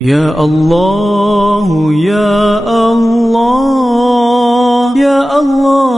یا اللہ یا اللہ یا اللہ۔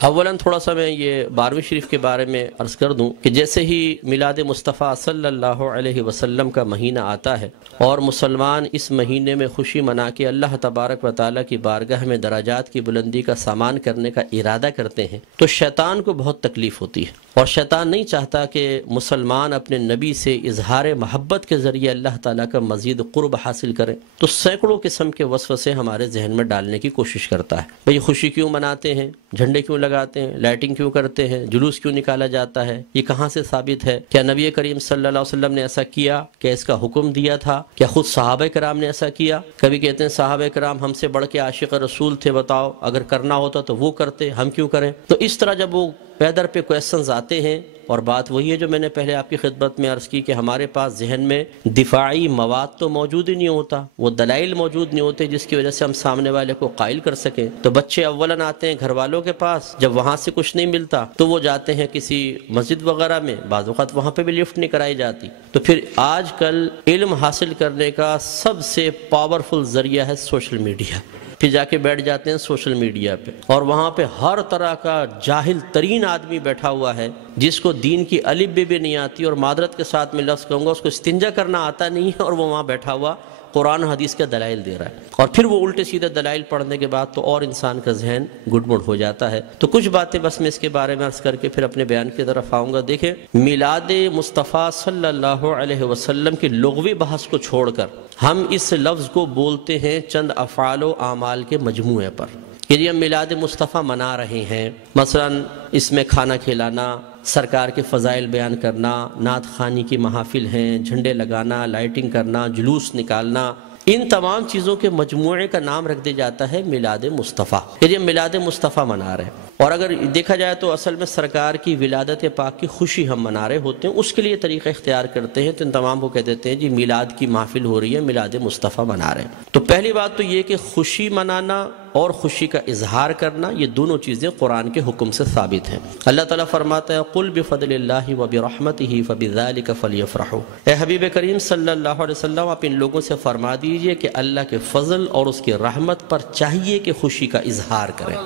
اولاً تھوڑا سا میں یہ 12ویں شریف کے بارے میں عرض کر دوں کہ جیسے ہی میلاد مصطفیٰ صلی اللہ علیہ وسلم کا مہینہ آتا ہے اور مسلمان اس مہینے میں خوشی منا کے اللہ تبارک و تعالیٰ کی بارگاہ میں درجات کی بلندی کا سامان کرنے کا ارادہ کرتے ہیں تو شیطان کو بہت تکلیف ہوتی ہے، اور شیطان نہیں چاہتا کہ مسلمان اپنے نبی سے اظہار محبت کے ذریعے اللہ تعالیٰ کا مزید قرب حاصل کریں، تو سینکڑوں قسم کے وسوسے ہمارے ذہن میں ڈالنے کی کوشش کرتا ہے۔ بھئی خوشی کیوں مناتے ہیں، جھنڈے کیوں لگاتے ہیں، لائٹنگ کیوں کرتے ہیں، جلوس کیوں نکالا جاتا ہے، یہ کہاں سے ثابت ہے؟ کیا نبی کریم صلی اللہ علیہ وسلم نے ایسا کیا؟ کیا اس کا حکم دیا تھا؟ کیا خود صحابہ کرام نے ایسا کیا؟ کبھی کہتے ہیں صحابہ کرام ہم سے بڑھ کے عاشق رسول تھے، بتاؤ اگر کرنا ہوتا تو وہ کرتے، ہم کیوں کریں؟ تو اس طرح جب وہ پیدر پہ کویسچنز آتے ہیں، اور بات وہی ہے جو میں نے پہلے آپ کی خدمت میں عرض کی کہ ہمارے پاس ذہن میں دفاعی مواد تو موجود ہی نہیں ہوتا، وہ دلائل موجود نہیں ہوتے جس کی وجہ سے ہم سامنے والے کو قائل کر سکیں۔ تو بچے اولاً آتے ہیں گھر والوں کے پاس، جب وہاں سے کچھ نہیں ملتا تو وہ جاتے ہیں کسی مسجد وغیرہ میں، بعض اوقات وہاں پہ بھی لفٹ نہیں کرائی جاتی۔ تو پھر آج کل علم حاصل کرنے کا سب سے پاورفل ذریعہ ہے سوشل میڈیا، پھر جا کے بیٹھ جاتے ہیں سوشل میڈیا پہ، اور وہاں پہ ہر طرح کا جاہل ترین آدمی بیٹھا ہوا ہے جس کو دین کی الف بھی نہیں آتی، اور معذرت کے ساتھ میں لفظ کہوں گا اس کو استنجا کرنا آتا نہیں ہے، اور وہ وہاں بیٹھا ہوا قرآن حدیث کا دلائل دے رہا ہے، اور پھر وہ الٹے سیدھے دلائل پڑھنے کے بعد تو اور انسان کا ذہن گڈ مڈ ہو جاتا ہے۔ تو کچھ باتیں بس میں اس کے بارے میں عرض کر کے پھر اپنے بیان کی طرف آؤں گا۔ دیکھیں، میلاد مصطفیٰ صلی اللہ علیہ وسلم کی لغوی بحث کو چھوڑ کر ہم اس لفظ کو بولتے ہیں چند افعال و اعمال کے مجموعے پر کہ یہ ہم میلاد مصطفیٰ منا رہے ہیں۔ مثلا اس میں کھانا کھلانا، سرکار کے فضائل بیان کرنا، نعت خوانی کی محافل ہیں، جھنڈے لگانا، لائٹنگ کرنا، جلوس نکالنا، ان تمام چیزوں کے مجموعے کا نام رکھ دیا جاتا ہے میلاد مصطفیٰ، کہ ہم میلاد مصطفیٰ منا رہے ہیں۔ اور اگر دیکھا جائے تو اصل میں سرکار کی ولادت پاک کی خوشی ہم منا رہے ہوتے ہیں، اس کے لیے طریقہ اختیار کرتے ہیں، تو ان تمام کو کہہ دیتے ہیں جی میلاد کی محفل ہو رہی ہے، میلاد مصطفیٰ منا رہے ہیں۔ تو پہلی بات تو یہ کہ خوشی منانا اور خوشی کا اظہار کرنا، یہ دونوں چیزیں قرآن کے حکم سے ثابت ہیں۔ اللہ تعالیٰ فرماتا ہے قُلْ بِفَضْلِ اللَّهِ وَبِرَحْمَتِهِ فَبِذَلِكَ فَلْيَفْرَحُوا، اے حبیب کریم صلی اللہ علیہ وسلم آپ ان لوگوں سے فرما دیجئے کہ اللہ کے فضل اور اس کی رحمت پر چاہیے کہ خوشی کا اظہار کریں۔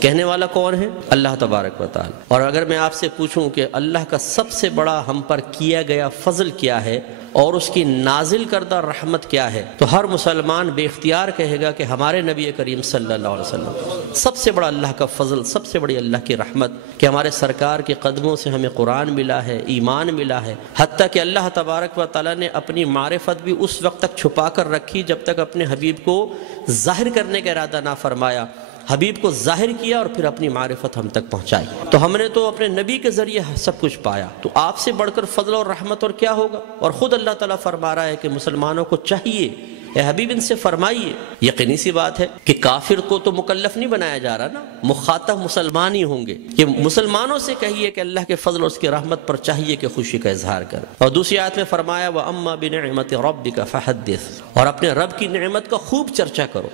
کہنے والا کون ہے؟ اللہ تبارک و تعالی۔ اور اگر میں آپ سے پوچھوں کہ اللہ کا سب سے بڑا ہم پر کیا گیا فضل کیا ہے اور اس کی نازل کردہ رحمت کیا ہے، تو ہر مسلمان بے اختیار کہے گا کہ ہمارے نبی کریم صلی اللہ علیہ وسلم سب سے بڑا اللہ کا فضل، سب سے بڑی اللہ کی رحمت کہ ہمارے سرکار کے قدموں سے ہمیں قرآن ملا ہے، ایمان ملا ہے، حتیٰ کہ اللہ تبارک و تعالیٰ نے اپنی معرفت بھی اس وقت تک چھپا کر رکھی جب تک اپنے حبیب کو ظاہر کرنے کا ارادہ نہ فرمایا۔ حبیب کو ظاہر کیا اور پھر اپنی معرفت ہم تک پہنچائی، تو ہم نے تو اپنے نبی کے ذریعے سب کچھ پایا، تو آپ سے بڑھ کر فضل اور رحمت اور کیا ہوگا؟ اور خود اللہ تعالیٰ فرما رہا ہے کہ مسلمانوں کو چاہیے، اے حبیب ان سے فرمائیے۔ یقینی سی بات ہے کہ کافر کو تو مکلف نہیں بنایا جا رہا نا، مخاطب مسلمان ہی ہوں گے، کہ مسلمانوں سے کہیے کہ اللہ کے فضل اور اس کی رحمت پر چاہیے کہ خوشی کا اظہار کریں۔ اور دوسری آیت میں فرمایا وَأَمَّا بِنِعْمَةِ رَبِّكَ فَحَدِّثْ، اور اپنے رب کی نعمت کا خوب چرچا کرو۔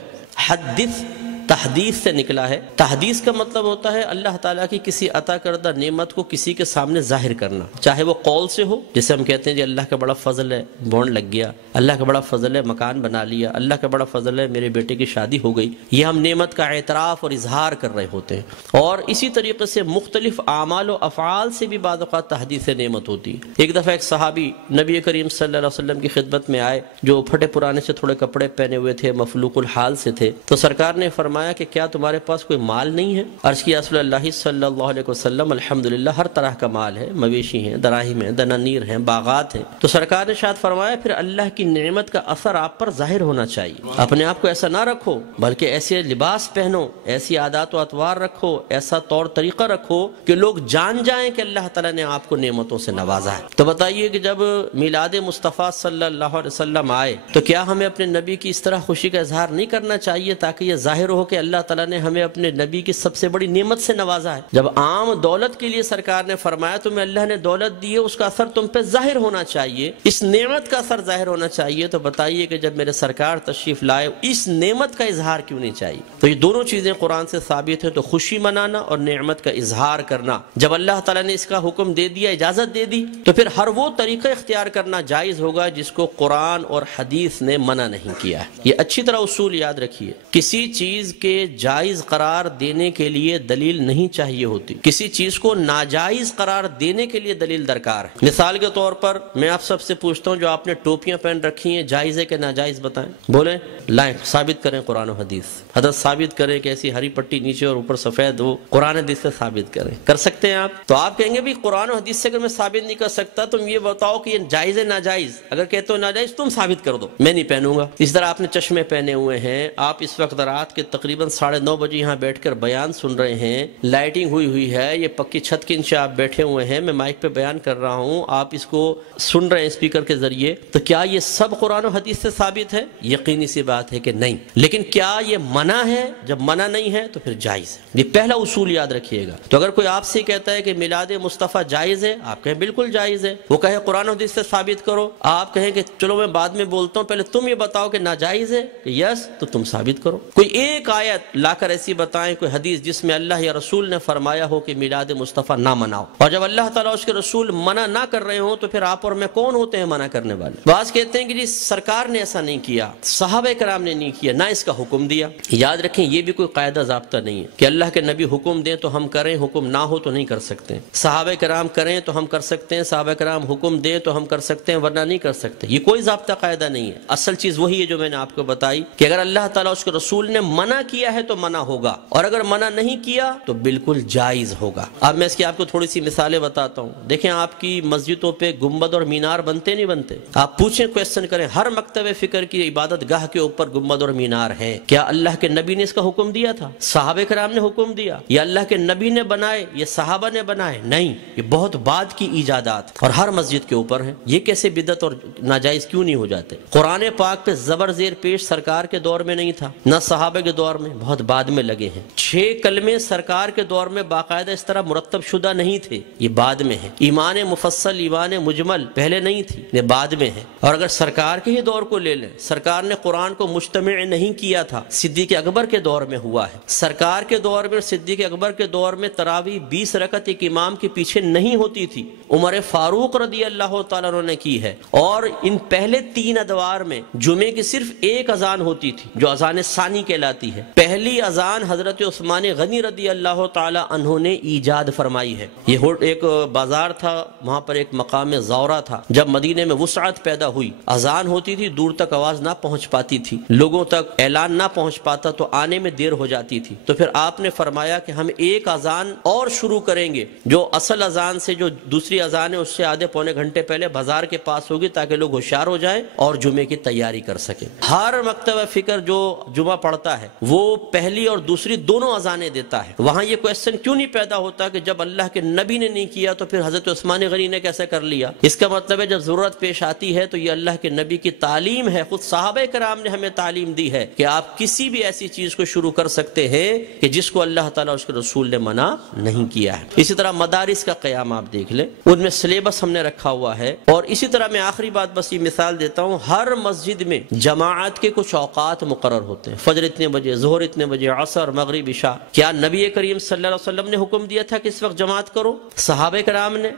حدث تحدیث سے نکلا ہے۔ تحدیث کا مطلب ہوتا ہے اللہ تعالیٰ کی کسی عطا کردہ نعمت کو کسی کے سامنے ظاہر کرنا، چاہے وہ قول سے ہو، جیسے ہم کہتے ہیں جی اللہ کا بڑا فضل ہے بونڈ لگ گیا، اللہ کا بڑا فضل ہے مکان بنا لیا، اللہ کا بڑا فضل ہے میرے بیٹے کی شادی ہو گئی، یہ ہم نعمت کا اعتراف اور اظہار کر رہے ہوتے ہیں۔ اور اسی طریقے سے مختلف اعمال و افعال سے بھی بعض اوقات تحدیث نعمت ہوتی ہے۔ ایک دفعہ ایک صحابی نبی کریم صلی اللہ علیہ وسلم کی خدمت میں آئے جو پھٹے پرانے سے تھوڑے کپڑے پہنے ہوئے تھے، مفلوق الحال سے تھے، تو سرکار نے فرمایا کہ کیا تمہارے پاس کوئی مال نہیں ہے؟ عرض کیا رسول اللہ صلی اللہ علیہ وسلم الحمدللہ ہر طرح کا مال ہے، مویشی ہیں، دراہم ہیں، دنانیر ہیں، باغات ہیں۔ تو سرکار نے شاید فرمایا پھر اللہ کی نعمت کا اثر آپ پر ظاہر ہونا چاہیے، اپنے آپ کو ایسا نہ رکھو بلکہ ایسے لباس پہنو، ایسی عادات و اطوار رکھو، ایسا طور طریقہ رکھو کہ لوگ جان جائیں کہ اللہ تعالیٰ نے آپ کو نعمتوں سے نوازا ہے۔ تو بتائیے کہ جب میلاد مصطفیٰ صلی اللہ علیہ وسلم آئے تو کیا ہمیں اپنے نبی کی اس طرح خوشی کا اظہار نہیں کرنا چاہیے تاکہ یہ ظاہر ہو کہ اللہ تعالیٰ نے ہمیں اپنے نبی کی سب سے بڑی نعمت سے نوازا ہے. جب عام دولت کے لیے سرکار نے فرمایا تمہیں اللہ نے دولت دی ہے، اس کا اثر تم پہ ظاہر ہونا چاہیے، اس نعمت کا اثر ظاہر ہونا چاہیے، تو بتائیے کہ جب میرے سرکار تشریف لائے اس نعمت کا اظہار کیوں نہیں چاہیے؟ تو یہ دونوں چیزیں قرآن سے ثابت ہیں. تو خوشی منانا اور نعمت کا اظہار کرنا، جب اللہ تعالیٰ نے اس کا حکم دے دیا، اجازت دے دی، تو پھر ہر وہ طریقہ اختیار کرنا جائز ہوگا جس کو قرآن اور حدیث نے منع نہیں کیا ہے. یہ اچھی طرح اصول یاد رکھیے، کسی چیز کے جائز قرار دینے کے لیے دلیل نہیں چاہیے ہوتی، کسی چیز کو ناجائز قرار دینے کے لیے دلیل درکار ہے. مثال کے طور پر میں آپ سب سے پوچھتا ہوں، جو آپ نے ٹوپیاں پہن رکھی ہیں جائز ہے کہ ناجائز؟ بتائیں، بولیں، لائیں، ثابت کریں قرآن و حدیث. حضرت ثابت کریں کہ ایسی ہری پٹی نیچے اور اوپر سفید ہو، قرآن حدیث سے ثابت کریں. کر سکتے ہیں آپ؟ تو آپ کہیں گے بھی قرآن و حدیث سے اگر میں ثابت نہیں کر سکتا تم یہ بتاؤ کہ یہ جائز ہے ناجائز؟ اگر کہتے ہو ناجائز تم ثابت کر دو، میں نہیں پہنوں گا. اس طرح آپ نے چشمے پہنے ہوئے ہیں، آپ اس وقت رات کے تقریباً 9:30 بجے یہاں بیٹھ کر بیان سن رہے ہیں، لائٹنگ ہوئی ہے، یہ پکی چھت کے نیچے آپ بیٹھے ہوئے ہیں، میں مائک پہ بیان کر رہا ہوں، آپ اس کو سن رہے ہیں اسپیکر کے ذریعے، تو کیا یہ سب قرآن و حدیث سے ثابت ہے؟ یقینی سی بات ہے کہ نہیں. لیکن کیا یہ منع ہے؟ جب منع نہیں ہے تو پھر جائز ہے. یہ پہلا اصول یاد رکھیے گا. تو اگر کوئی آپ سے کہتا ہے کہ میلاد مصطفیٰ جائز ہے، آپ کہیں بالکل جائز ہے. وہ کہے قرآن و حدیث سے ثابت کرو، آپ کہیں کہ چلو میں بعد میں بولتا ہوں، پہلے تم یہ بتاؤ کہ ناجائز ہے کہ یس، تو تم ثابت کرو. کوئی ایک آیت لا کر ایسی بتائیں، کوئی حدیث جس میں اللہ یا رسول نے فرمایا ہو کہ میلاد مصطفیٰ نہ مناؤ. اور جب اللہ تعالیٰ اس کے رسول منع نہ کر رہے ہوں تو پھر آپ اور میں کون ہوتے ہیں منع کرنے والے؟ بعض کہتے ہیں کہ جی سرکار نے ایسا نہیں کیا، صحابہ کرام نے نہیں کیا، نہ اس کا حکم دیا. یاد رکھیں یہ بھی کوئی قاعدہ ضابطہ نہیں ہے کہ اللہ کے نبی حکم دیں تو ہم کریں، حکم نہ ہو تو نہیں کر سکتے. صحابہ کرام کریں تو ہم کر سکتے ہیں، صحابہ کرام حکم دیں تو ہم کر سکتے ہیں، ورنہ نہیں کر سکتے. یہ کوئی ضابطہ قاعدہ نہیں ہے. اصل چیز وہی ہے جو میں نے آپ کو بتائی کہ اگر اللہ تعالیٰ اس کے رسول نے منع کیا ہے تو منع ہوگا، اور اگر منع نہیں کیا تو بالکل جائز ہوگا. اب میں اس کی آپ کو تھوڑی سی مثالیں بتاتا ہوں. دیکھیں آپ کی مسجدوں پہ گنبد اور مینار بنتے نہیں بنتے؟ آپ پوچھیں، کویسچن کریں، ہر مکتب فکر کی عبادت گاہ کے اوپر گنبد اور مینار ہے. کیا اللہ کے نبی نے اس کا حکم دیا تھا؟ صحابہ کرام نے حکم دیا؟ یا اللہ کے نبی نے بنائے یا صحابہ نے بنائے؟ نہیں، یہ بہت بعد کی ایجادات اور ہر مسجد کے اوپر ہیں. یہ کیسے بدعت اور ناجائز کیوں نہیں ہو جاتے؟ قرآن پاک پہ زبر زیر پیش سرکار کے دور میں نہیں تھا، نہ صحابہ کے دور میں، بہت بعد میں لگے ہیں. 6 کلمے سرکار کے دور میں باقاعدہ اس طرح مرتب شدہ نہیں تھے، یہ بعد میں ہے. ایمان مفصل، ایمان مجمل پہلے نہیں تھی، یہ بعد میں ہے. اور اگر سرکار کے ہی دور کو لے لیں، سرکار نے قرآن کو مجتمع نہیں کیا تھا، صدیق اکبر کے دور میں ہوا ہے. سرکار کے دور میں اور صدیق اکبر کے دور میں تراویح 20 رکعت ایک امام کے پیچھے نہیں ہوتی تھی. عمر فاروق رضی اللہ تعالیٰ عنہ نے کی ہے. اور ان پہلے 3 ادوار میں جمعے کی صرف ایک اذان ہوتی تھی جو اذان ثانی کہلاتی ہے. پہلی اذان حضرت عثمان غنی رضی اللہ تعالیٰ عنہ نے ایجاد فرمائی ہے. یہ ایک بازار تھا، وہاں پر ایک مقام زورہ تھا. جب مدینے میں وسعت پیدا ہوئی، اذان ہوتی تھی، دور تک آواز نہ پہنچ پاتی تھی، لوگوں تک اعلان نہ پہنچ پاتا تو آنے میں دیر ہو جاتی تھی. تو پھر آپ نے فرمایا کہ ہم ایک اذان اور شروع کریں گے جو اصل اذان سے، جو دوسری اذان ہے اس سے آدھے پونے گھنٹے پہلے بازار کے پاس ہوگی، تاکہ لوگ ہوشیار ہو جائیں اور جمعے کی تیاری کر سکیں. ہر مکتبہ فکر جو جمعہ پڑھتا ہے وہ پہلی اور دوسری دونوں اذانیں دیتا ہے. وہاں یہ کویسچن کیوں نہیں پیدا ہوتا کہ جب اللہ کے نبی نے نہیں کیا تو پھر حضرت عثمان غنی نے کیسے کر لیا؟ اس کا مطلب ہے جب ضرورت پیش آتی ہے تو یہ اللہ کے نبی کی تعلیم ہے. خود صحابہ کرام نے ہمیں تعلیم دی ہے کہ آپ کسی بھی ایسی چیز کو شروع کر سکتے ہیں کہ جس کو اللہ تعالیٰ اس کے رسول نے منع نہیں کیا ہے. اسی طرح مدارس کا قیام آپ دیکھ لیں، ان میں سلیبس ہم نے رکھا ہوا ہے. اور اسی طرح میں آخری بات بس یہ مثال دیتا ہوں، ہر مسجد میں جماعت کے کچھ اوقات مقرر ہوتے ہیں. فجر اتنے بجے، ظہر اتنے بجے، عصر، مغرب، عشاء. کیا نبی کریم صلی اللہ علیہ وسلم نے حکم دیا تھا کہ اس وقت جماعت کرو؟ صحابہ کرام نے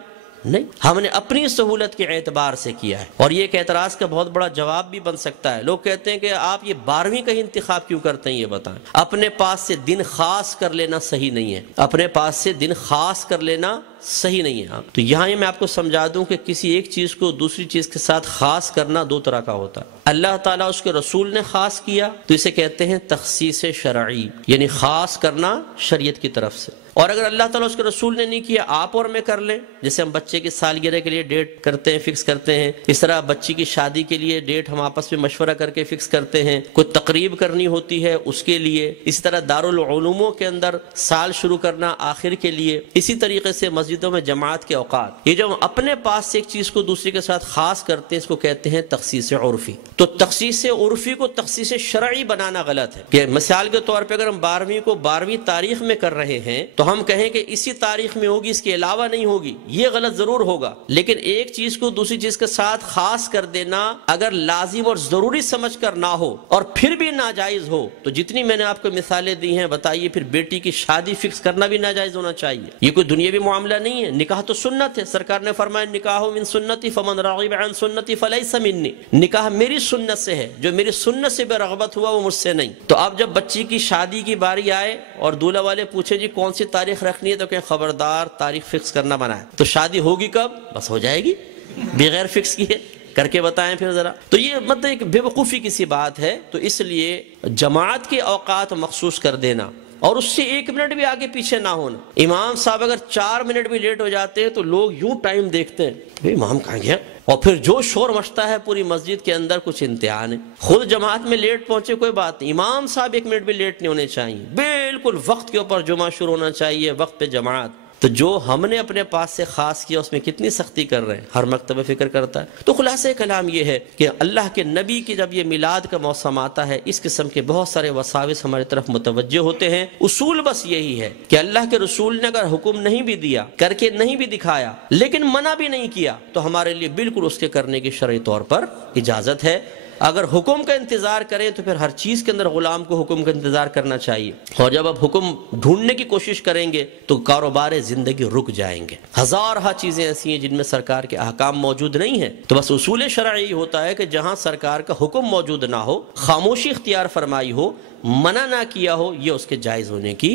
نہیں، ہم نے اپنی سہولت کے اعتبار سے کیا ہے. اور یہ ایک اعتراض کا بہت بڑا جواب بھی بن سکتا ہے. لوگ کہتے ہیں کہ آپ یہ 12ویں کا ہی انتخاب کیوں کرتے ہیں؟ یہ بتائیں. اپنے پاس سے دن خاص کر لینا صحیح نہیں ہے، اپنے پاس سے دن خاص کر لینا صحیح نہیں ہے. تو یہاں میں آپ کو سمجھا دوں کہ کسی ایک چیز کو دوسری چیز کے ساتھ خاص کرنا 2 طرح کا ہوتا ہے. اللہ تعالیٰ اس کے رسول نے خاص کیا تو اسے کہتے ہیں تخصیص شرعی، یعنی خاص کرنا شریعت کی طرف سے. اور اگر اللہ تعالیٰ اس کے رسول نے نہیں کیا آپ اور میں کر لیں. جیسے ہم بچے کی سالگرہ کے لیے ڈیٹ کرتے ہیں، فکس کرتے ہیں، اس طرح بچی کی شادی کے لیے ڈیٹ ہم آپس میں مشورہ کر کے فکس کرتے ہیں. کوئی تقریب کرنی ہوتی ہے اس کے لیے، اسی طرح دارالعلوموں کے اندر سال شروع کرنا آخر کے لیے، اسی طریقے سے مسجدوں میں جماعت کے اوقات. یہ جو ہم اپنے پاس سے ایک چیز کو دوسری کے ساتھ خاص کرتے ہیں اس کو کہتے ہیں تخصیص عرفی. تو تخصیص عرفی کو تخصیص شرعی بنانا غلط ہے. کہ مثال کے طور پہ اگر ہم 12ویں کو 12ویں تاریخ میں کر رہے ہیں تو ہم کہیں کہ اسی تاریخ میں ہوگی، اس کے علاوہ نہیں ہوگی، یہ غلط ضرور ہوگا. لیکن ایک چیز کو دوسری چیز کے ساتھ خاص کر دینا اگر لازم اور ضروری سمجھ کر نہ ہو اور پھر بھی ناجائز ہو تو جتنی میں نے آپ کو مثالیں دی ہیں بتائیے پھر بیٹی کی شادی فکس کرنا بھی ناجائز ہونا چاہیے. یہ کوئی دنیاوی معاملہ نہیں ہے. نکاح تو سنت ہے. سرکار نے فرمایا نکاح من سنتی فمن رغب عن سنتی فلیس منی. نکاح میری سنت سے ہے، جو میری سنت سے بے رغبت ہوا وہ مجھ سے نہیں. تو اب جب بچی کی شادی کی باری آئے اور دولہا والے پوچھے جی کون سی تاریخ رکھنی ہے تو کہ خبردار تاریخ فکس کرنا منع ہے. تو شادی ہوگی کب؟ بس ہو جائے گی بغیر فکس کیے. کر کے بتائیں پھر ذرا. تو یہ مطلب ایک بے وقوفی کی سی بات ہے. تو اس لیے جماعت کے اوقات مخصوص کر دینا اور اس سے 1 منٹ بھی آگے پیچھے نہ ہونا. امام صاحب اگر 4 منٹ بھی لیٹ ہو جاتے ہیں تو لوگ یوں ٹائم دیکھتے ہیں امام کہاں گیا، اور پھر جو شور مچتا ہے پوری مسجد کے اندر کچھ انتہا نہیں. خود جماعت میں لیٹ پہنچے کوئی بات نہیں، امام صاحب 1 منٹ بھی لیٹ نہیں ہونے چاہیے. بالکل وقت کے اوپر جمعہ شروع ہونا چاہیے، وقت پہ جماعت. تو جو ہم نے اپنے پاس سے خاص کیا اس میں کتنی سختی کر رہے ہیں، ہر مکتبہ فکر کرتا ہے. تو خلاصہ کلام یہ ہے کہ اللہ کے نبی کی جب یہ میلاد کا موسم آتا ہے اس قسم کے بہت سارے وساوس ہماری طرف متوجہ ہوتے ہیں. اصول بس یہی ہے کہ اللہ کے رسول نے اگر حکم نہیں بھی دیا، کر کے نہیں بھی دکھایا، لیکن منع بھی نہیں کیا تو ہمارے لیے بالکل اس کے کرنے کی شرعی طور پر اجازت ہے. اگر حکم کا انتظار کریں تو پھر ہر چیز کے اندر غلام کو حکم کا انتظار کرنا چاہیے. اور جب آپ حکم ڈھونڈنے کی کوشش کریں گے تو کاروبار زندگی رک جائیں گے. ہزارہ چیزیں ایسی ہیں جن میں سرکار کے احکام موجود نہیں ہیں. تو بس اصول شرعی ہوتا ہے کہ جہاں سرکار کا حکم موجود نہ ہو، خاموشی اختیار فرمائی ہو، منع نہ کیا ہو، یہ اس کے جائز ہونے کی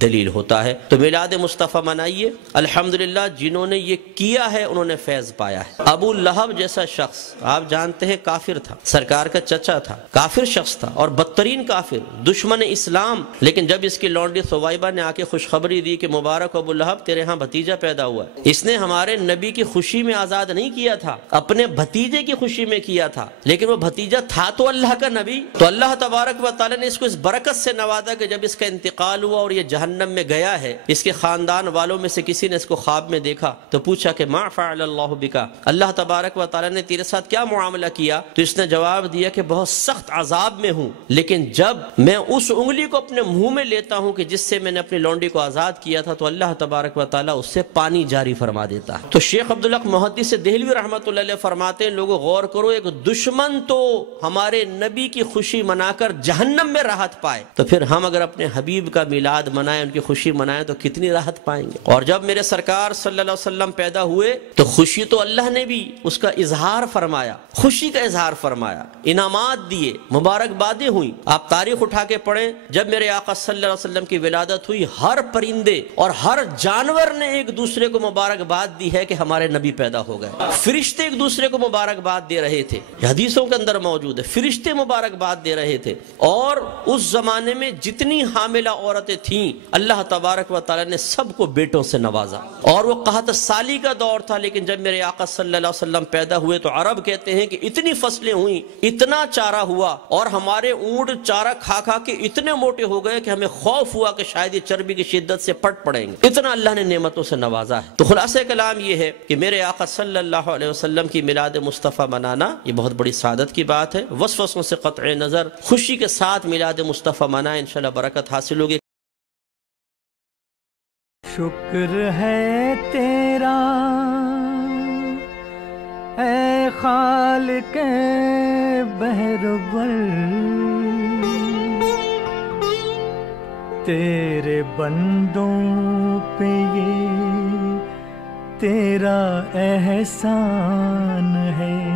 دلیل ہوتا ہے. تو میلاد مصطفیٰ منائیے. الحمدللہ جنہوں نے یہ کیا ہے انہوں نے فیض پایا ہے. ابو لہب جیسا شخص آپ جانتے ہیں کافر تھا، سرکار کا چچا تھا، کافر شخص تھا اور بدترین کافر، دشمن اسلام. لیکن جب اس کی لونڈی ثویبہ نے آ کے خوشخبری دی کہ مبارک ابو لہب تیرے ہاں بھتیجا پیدا ہوا ہے، اس نے ہمارے نبی کی خوشی میں آزاد نہیں کیا تھا، اپنے بھتیجے کی خوشی میں کیا تھا. لیکن وہ بھتیجا تھا تو اللہ کا نبی. تو اللہ تبارک و تعالی نے اس کو اس برکت سے نوازا کہ جب اس کا انتقال ہوا اور یہ جہنم میں گیا ہے، اس کے خاندان والوں میں سے کسی نے اس کو خواب میں دیکھا تو پوچھا کہ ما فعل اللہ بکا، اللہ تبارک و تعالی نے تیرے ساتھ کیا معاملہ کیا؟ تو اس نے جواب دیا کہ بہت سخت عذاب میں ہوں، لیکن جب میں اس انگلی کو اپنے منہ میں لیتا ہوں کہ جس سے میں نے اپنی لونڈی کو آزاد کیا تھا تو اللہ تبارک و تعالی اس سے پانی جاری فرما دیتا ہے. تو شیخ عبدالحق محدث دہلوی رحمۃ اللہ علیہ فرماتے ہیں لوگوں غور کرو، ایک دشمن تو ہمارے نبی کی خوشی منا کر جہنم میں راحت پائے، تو پھر ہم اگر اپنے حبیب کا میلاد منائیں، ان کی خوشی منائیں تو کتنی راحت پائیں گے. اور جب میرے سرکار صلی اللہ علیہ وسلم پیدا ہوئے تو خوشی تو اللہ نے بھی اس کا اظہار فرمایا، خوشی کا اظہار فرمایا، انعامات دیے، مبارکبادیں ہوئیں. آپ تاریخ اٹھا کے پڑھیں، جب میرے آقا صلی اللہ علیہ وسلم کی ولادت ہوئی ہر پرندے اور ہر جانور نے ایک دوسرے کو مبارکباد دی ہے کہ ہمارے نبی پیدا ہو گئے. فرشتے ایک دوسرے کو مبارکباد دے رہے تھے، حدیثوں کے اندر موجود ہے، فرشتے مبارکباد دے رہے تھے. اور اس زمانے میں جتنی حاملہ عورتیں تھیں اللہ تبارک و تعالی نے سب کو بیٹوں سے نوازا. اور وہ قحط سالی کا دور تھا، لیکن جب میرے آقا صلی اللہ علیہ وسلم پیدا ہوئے تو عرب کہتے ہیں کہ اتنی فصلیں ہوئیں، اتنا چارہ ہوا اور ہمارے اونٹ چارہ کھا کھا کے اتنے موٹے ہو گئے کہ ہمیں خوف ہوا کہ شاید یہ چربی کی شدت سے پٹ پڑیں گے. اتنا اللہ نے نعمتوں سے نوازا ہے. تو خلاصہ کلام یہ ہے کہ میرے آقا صلی اللہ علیہ وسلم کی میلاد مصطفیٰ منانا یہ بہت بڑی سعادت کی بات ہے. وسوسوں سے قطع نظر خوشی کے ساتھ میلاد مصطفیٰ منائیں، انشاءاللہ برکت حاصل ہوگی. شکر ہے تیرا اے خالق بہربر، تیرے بندوں پہ یہ تیرا احسان ہے.